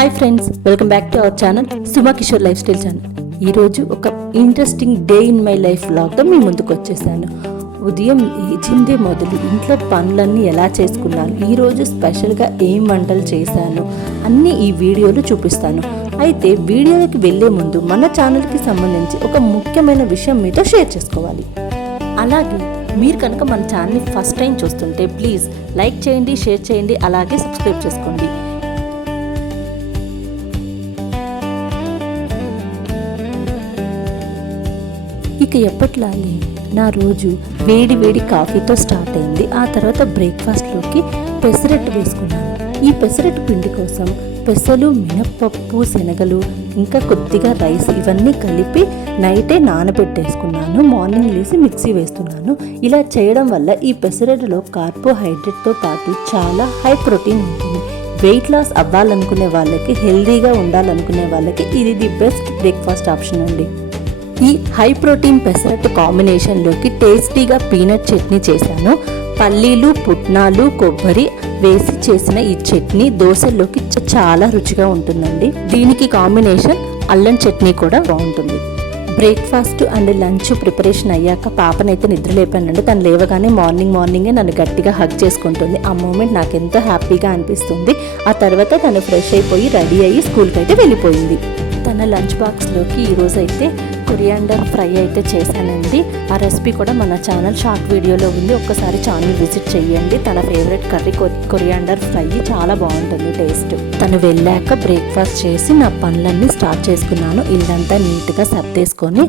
Hi friends, welcome back to our channel Suma Kishore lifestyle channel. ఈరోజు ఒక interesting day in my life వ్లాగ్తో మీ ముందుకు వచ్చేసాను. ఉదయం లేచిందే మొదలు ఇంట్లో పనులన్నీ ఎలా చేసుకున్నాను, ఈరోజు స్పెషల్గా ఏం వంటలు చేశాను అన్నీ ఈ వీడియోలో చూపిస్తాను. అయితే వీడియోలోకి వెళ్ళే ముందు మన ఛానల్కి సంబంధించి ఒక ముఖ్యమైన విషయం మీతో షేర్ చేసుకోవాలి. అలాగే మీరు కనుక మన ఛానల్ని ఫస్ట్ టైం చూస్తుంటే ప్లీజ్ లైక్ చేయండి, షేర్ చేయండి, అలాగే సబ్స్క్రైబ్ చేసుకోండి. ఇక ఎప్పట్లాగే నా రోజు వేడి వేడి కాఫీతో స్టార్ట్ అయింది. ఆ తర్వాత బ్రేక్ఫాస్ట్లోకి పెసరట్టు వేసుకున్నాను. ఈ పెసరట్టు పిండి కోసం పెసలు, మినప్పప్పు, శనగలు, ఇంకా కొద్దిగా రైస్ ఇవన్నీ కలిపి నైటే నానబెట్టేసుకున్నాను. మార్నింగ్ లేసి మిక్సీ వేస్తున్నాను. ఇలా చేయడం వల్ల ఈ పెసరట్టులో కార్బోహైడ్రేట్తో పాటు చాలా హై ప్రోటీన్ ఉంటుంది. వెయిట్ లాస్ అవ్వాలనుకునే వాళ్ళకి, హెల్దీగా ఉండాలనుకునే వాళ్ళకి ఇది ది బెస్ట్ బ్రేక్ఫాస్ట్ ఆప్షన్ అండి. ఈ హై ప్రోటీన్ పెసరట్టు కాంబినేషన్లోకి టేస్టీగా పీనట్ చట్నీ చేశాను. పల్లీలు, పుట్నాలు, కొబ్బరి వేసి చేసిన ఈ చట్నీ దోశల్లోకి చాలా రుచిగా ఉంటుందండి. దీనికి కాంబినేషన్ అల్లం చట్నీ కూడా బాగుంటుంది. బ్రేక్ఫాస్ట్ అండ్ లంచ్ ప్రిపరేషన్ అయ్యాక పాపనైతే నిద్ర లేపానండి. తను లేవగానే మార్నింగే నన్ను గట్టిగా హగ్ చేసుకుంటుంది. ఆ మూమెంట్ నాకు ఎంతో హ్యాపీగా అనిపిస్తుంది. ఆ తర్వాత తను ఫ్రెష్ అయిపోయి రెడీ అయ్యి స్కూల్కి అయితే వెళ్ళిపోయింది. తన లంచ్ బాక్స్లోకి ఈరోజైతే కొరియాండర్ ఫ్రై అయితే చేశానండి. ఆ రెసిపీ కూడా మన ఛానల్ షార్ట్ వీడియోలో ఉంది, ఒక్కసారి ఛానల్ విజిట్ చేయండి. తన ఫేవరెట్ కర్రీ కొరియాండర్ ఫ్రై, చాలా బాగుంటుంది టేస్ట్. తను వెళ్ళాక బ్రేక్ఫాస్ట్ చేసి నా పనులన్నీ స్టార్ట్ చేసుకున్నాను. ఇల్లంతా నీట్గా సర్దేసుకొని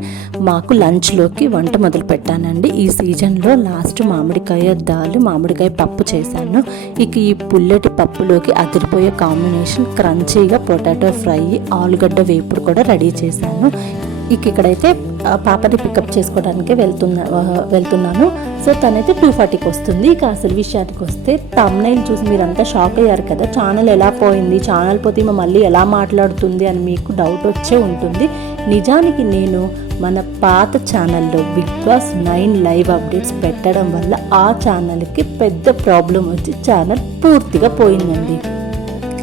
మాకు లంచ్లోకి వంట మొదలు పెట్టానండి. ఈ సీజన్లో లాస్ట్ మామిడికాయ పప్పు చేశాను. ఇక ఈ పుల్లటి పప్పులోకి అదిరిపోయే కాంబినేషన్ క్రంచీగా పొటాటో ఫ్రై, ఆలుగడ్డ వేపుడు కూడా రెడీ చేశాను. ఇక్కడైతే పాపని పికప్ చేసుకోవడానికి వెళ్తున్నాను. సో తనైతే 2:40కి వస్తుంది. ఇక అసలు విషయానికి వస్తే థంబ్నెయిల్ చూసి మీరంతా షాక్ అయ్యారు కదా, ఛానల్ ఎలా పోయింది, ఛానల్ పోతే మళ్ళీ ఎలా మాట్లాడుతుంది అని మీకు డౌట్ వచ్చే ఉంటుంది. నిజానికి నేను మన పాత ఛానల్లో బిగ్ బాస్ 9 లైవ్ అప్డేట్స్ పెట్టడం వల్ల ఆ ఛానల్కి పెద్ద ప్రాబ్లం వచ్చి ఛానల్ పూర్తిగా పోయిందండి.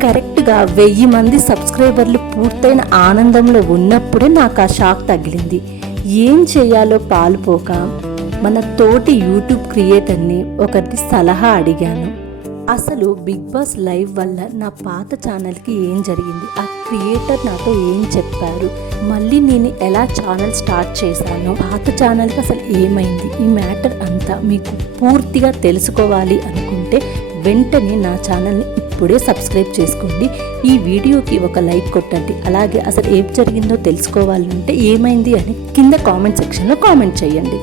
కరెక్ట్గా 1000 మంది సబ్స్క్రైబర్లు పూర్తయిన ఆనందంలో ఉన్నప్పుడే నాకు ఆ షాక్ తగిలింది. ఏం చేయాలో పాలుపోక మన తోటి యూట్యూబ్ క్రియేటర్ని ఒకటి సలహా అడిగాను. అసలు బిగ్ బాస్ లైవ్ వల్ల నా పాత ఛానల్కి ఏం జరిగింది, ఆ క్రియేటర్ నాతో ఏం చెప్పారు, మళ్ళీ నేను ఎలా ఛానల్ స్టార్ట్ చేశాను, పాత ఛానల్కి అసలు ఏమైంది, ఈ మ్యాటర్ అంతా మీకు పూర్తిగా తెలుసుకోవాలి అనుకుంటే వెంటనే నా ఛానల్ని ఇప్పుడే సబ్స్క్రైబ్ చేసుకోండి. ఈ వీడియోకి ఒక లైక్ కొట్టండి. అలాగే అసలు ఏం జరిగిందో తెలుసుకోవాలంటే ఏమైంది అని కింద కామెంట్ సెక్షన్లో కామెంట్ చేయండి.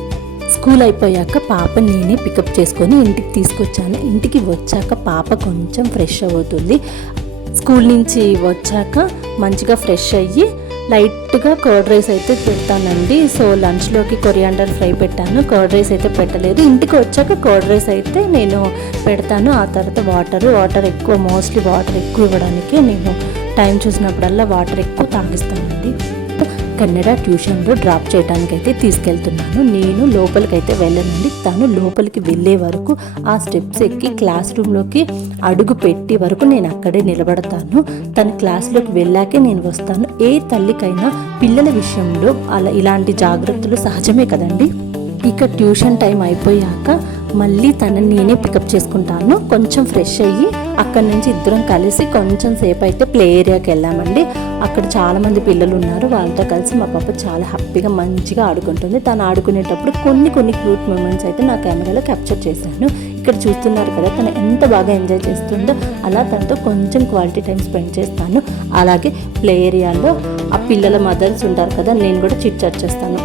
స్కూల్ అయిపోయాక పాపని నేనే పికప్ చేసుకొని ఇంటికి తీసుకొచ్చాను. ఇంటికి వచ్చాక పాప కొంచెం ఫ్రెష్ అవుతుంది. స్కూల్ నుంచి వచ్చాక మంచిగా ఫ్రెష్ అయ్యి లైట్గా కర్డ్ రైస్ అయితే పెడతానండి. సో లంచ్లోకి కొరియాండర్ ఫ్రై పెట్టాను, కర్డ్ రైస్ అయితే పెట్టలేదు. ఇంటికి వచ్చాక కర్డ్ రైస్ అయితే నేను పెడతాను. ఆ తర్వాత వాటర్ ఎక్కువ, మోస్ట్లీ వాటర్ ఎక్కువ ఇవ్వడానికి నేను టైం చూసినప్పుడల్లా వాటర్ ఎక్కువ తాగిస్తానండి. కన్నడ ట్యూషన్లో డ్రాప్ చేయడానికి అయితే తీసుకెళ్తున్నాను. నేను లోపలికైతే వెళ్ళనండి. తను లోపలికి వెళ్ళే వరకు ఆ స్టెప్స్ ఎక్కి క్లాస్ రూమ్లోకి అడుగు పెట్టి వరకు నేను అక్కడే నిలబడతాను. తన క్లాస్లోకి వెళ్ళాకే నేను వస్తాను. ఏ తల్లికైనా పిల్లల విషయంలో ఇలాంటి జాగ్రత్తలు సహజమే కదండి. ఇక ట్యూషన్ టైం అయిపోయాక మళ్ళీ తనని నేనే పికప్ చేసుకుంటాను. కొంచెం ఫ్రెష్ అయ్యి అక్కడి నుంచి ఇద్దరం కలిసి కొంచెం సేపు అయితే ప్లే ఏరియాకి వెళ్ళామండి. అక్కడ చాలామంది పిల్లలు ఉన్నారు. వాళ్ళతో కలిసి మా పాప చాలా హ్యాపీగా మంచిగా ఆడుకుంటుంది. తను ఆడుకునేటప్పుడు కొన్ని క్యూట్ మూమెంట్స్ అయితే నా కెమెరాలో క్యాప్చర్ చేశాను. ఇక్కడ చూస్తున్నారు కదా, తను ఎంత బాగా ఎంజాయ్ చేస్తుందో. అలా తనతో కొంచెం క్వాలిటీ టైం స్పెండ్ చేస్తాను. అలాగే ప్లే ఏరియాలో ఆ పిల్లల మదర్స్ ఉంటారు కదా, నేను కూడా చిట్ చాట్ చేస్తాను.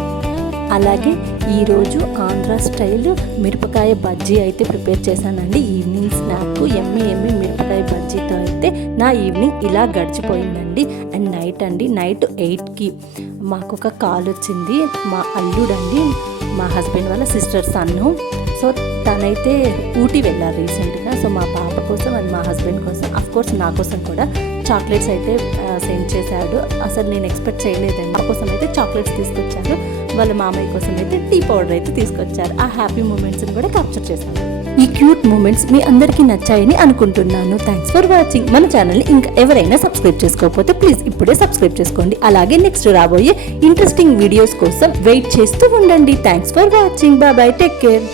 అలాగే ఈరోజు ఆంధ్ర స్టైల్ మిరపకాయ బజ్జీ అయితే ప్రిపేర్ చేశానండి. ఈవినింగ్ స్నాక్ ఎమ్మి మిరపకాయ బజ్జీతో అయితే నా ఈవినింగ్ ఇలా గడిచిపోయిందండి. అండ్ నైట్ 8కి మాకు ఒక కాల్ వచ్చింది. మా అల్లుడండి, మా హస్బెండ్ వాళ్ళ సిస్టర్ సన్ను. సో తనైతే ఊటీ వెళ్ళారు రీసెంట్గా. సో మా పాప కోసం అండ్ మా హస్బెండ్ కోసం, అఫ్కోర్స్ నా కోసం కూడా చాక్లెట్స్ అయితే సెండ్ చేశాడు. అసలు నేను ఎక్స్పెక్ట్ చేయలేదండి. నా కోసం అయితే చాక్లెట్స్ తీసుకొచ్చారు. వాళ్ళ మామయ్య కోసం అయితే టీ పౌడర్ అయితే తీసుకొచ్చారు. ఆ హ్యాపీ మూమెంట్స్ని కూడా క్యాప్చర్ చేశాను. ఈ క్యూట్ మూమెంట్స్ మీ అందరికీ నచ్చాయని అనుకుంటున్నాను. Thanks for watching. మన ఛానల్ని ఇంకా ఎవరైనా సబ్స్క్రైబ్ చేసుకోకపోతే ప్లీజ్ ఇప్పుడే సబ్స్క్రైబ్ చేసుకోండి. అలాగే నెక్స్ట్ రాబోయే ఇంట్రెస్టింగ్ వీడియోస్ కోసం వెయిట్ చేస్తూ ఉండండి. Thanks for watching. Bye bye. Take care.